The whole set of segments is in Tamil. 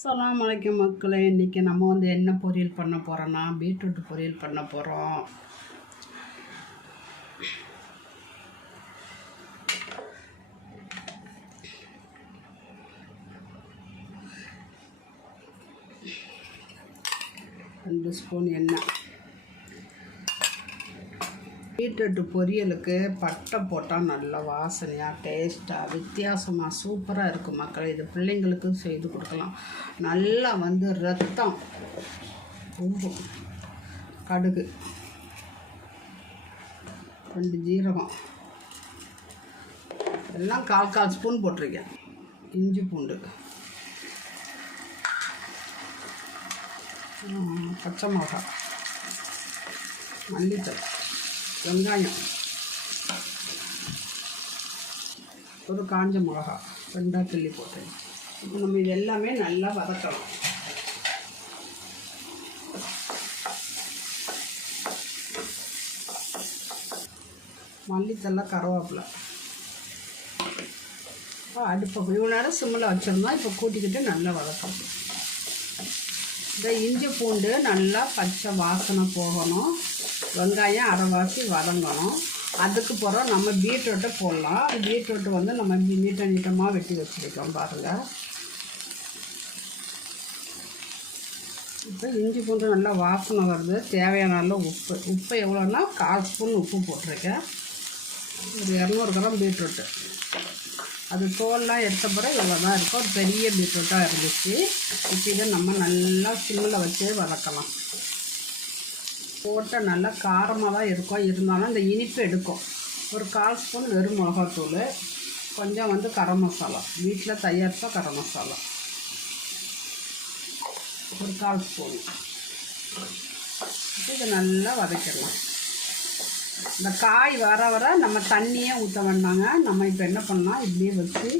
சலாம் அழைக்கும் மக்களை இன்றைக்கி நம்ம வந்து என்ன பொரியல் பண்ண போகிறோன்னா பீட்ரூட் பொரியல் பண்ண போகிறோம் ரெண்டு ஸ்பூன் எண்ணெய். பீட்ரூட் பொரியலுக்கு பட்டை போட்டால் நல்ல வாசனையாக டேஸ்ட்டாக வித்தியாசமாக சூப்பராக இருக்கும் மக்கள். இது பிள்ளைங்களுக்கு செய்து கொடுக்கலாம். நல்லா வந்து ரத்தம் ஊறும் கடுகு ரெண்டு ஜீரகம். எல்லாம் கால் கால் ஸ்பூன் போட்டிருக்கேன். இஞ்சி பூண்டு. பச்சை மிளகா மல்லித்தலை வெங்காயம். ஒரு காஞ்ச மிளகா ரெண்டாக கிள்ளி போட்டேன். இப்போ நம்ம இது எல்லாமே நல்லா வதக்கலாம் மல்லித்தெல்லாம் கருவேப்பிலை. அடுப்பை இவ்வளோ நேரம் சிம்மில் வச்சுருந்தோம் இப்போ கூட்டிக்கிட்டு நல்லா வதக்கணும். இந்த இஞ்சி பூண்டு நல்லா பச்சை வாசனை போகணும். வெங்காயம் அரைவாசி வதங்கணும். அதுக்கு பிறகு நம்ம பீட்ரூட்டை போடலாம். பீட்ரூட்டு வந்து நம்ம நீட்ட நீட்டமாக வெட்டி வச்சுருக்கோம் பாருங்கள் இப்போ இஞ்சி பூண்டு நல்லா வாசனை வருது. தேவையான அளவு உப்பு. உப்பு எவ்வளோன்னா கால் ஸ்பூன் உப்பு போட்டிருக்கேன். ஒரு இரநூறு கிராம் பீட்ரூட்டு. அது தோல்லாம் எடுத்த பிறகு இவ்வளோ தான் இருக்கும். ஒரு பெரிய பீட்ரூட்டாக இருந்துச்சு. இப்போ இதை நம்ம நல்லா சிம்மில் வச்சு வதக்கலாம். போட்டால் நல்லா காரமாக தான் இருக்கும். இருந்தாலும் இந்த இனிப்பு எடுக்கும். ஒரு கால் ஸ்பூன் வெறும் மிளகாத்தூள் கொஞ்சம் வந்து கரம் மசாலா. வீட்டில் தயாரித்த கரம் மசாலா. ஒரு கால் ஸ்பூன். இதை நல்லா வதக்கிடலாம். இந்த காய் வர வர நம்ம தண்ணியே ஊற்ற வேண்டாங்க. நம்ம இப்போ என்ன பண்ணலாம்? இப்படியே வச்சு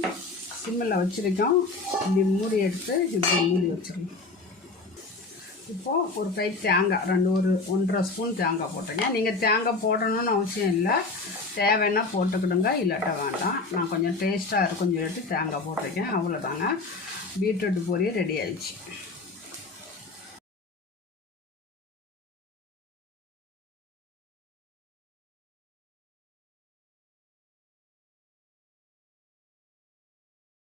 சிம்மில் வச்சுருக்கோம். இப்படி மூடி எடுத்து இப்படி மூடி வச்சுருக்கோம் இப்போது ஒரு கை தேங்காய் ரெண்டு ஒரு ஒன்றரை ஸ்பூன் தேங்காய் போட்டிருக்கேன் நீங்கள் தேங்காய் போடணும்னு அவசியம் இல்லை. தேவைன்னா போட்டுக்கிடுங்க இல்லாட்ட வேண்டாம். நான் கொஞ்சம் டேஸ்ட்டாக இருக்கும்னு சொல்லிட்டு தேங்காய் போட்டிருக்கேன். அவ்வளோதாங்க பீட்ரூட் பொரியல் ரெடி ஆயிடுச்சு.